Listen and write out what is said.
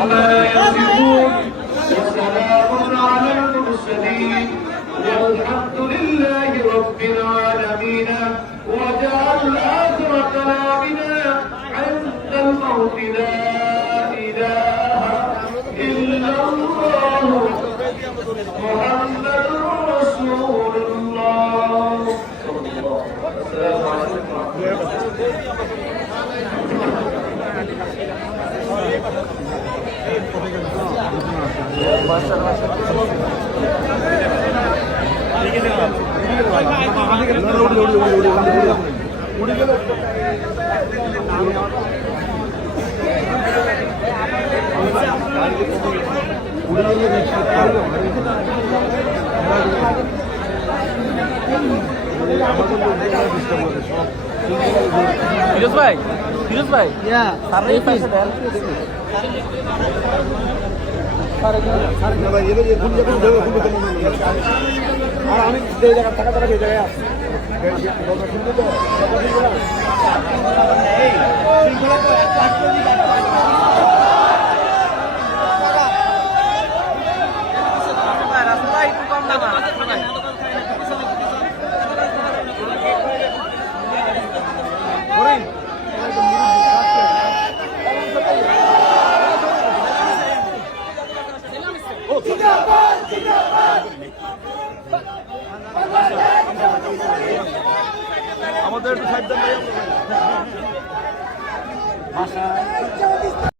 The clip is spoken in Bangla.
عما يصفون وسلام على المرسلين والحمد لله رب العالمين وجعل آخر كلامنا عند الموت لا إله إلا الله محمد رسول الله. السلام عليكم ফিরোজ ভাই, ফিরোজ ভাই, এই পাশে দেন। আর আমি যে জায়গা টাকা টাকা এই জায়গায় রাস্তা একটু কম দাম আমাদের একটু সাইড দেন ভাই।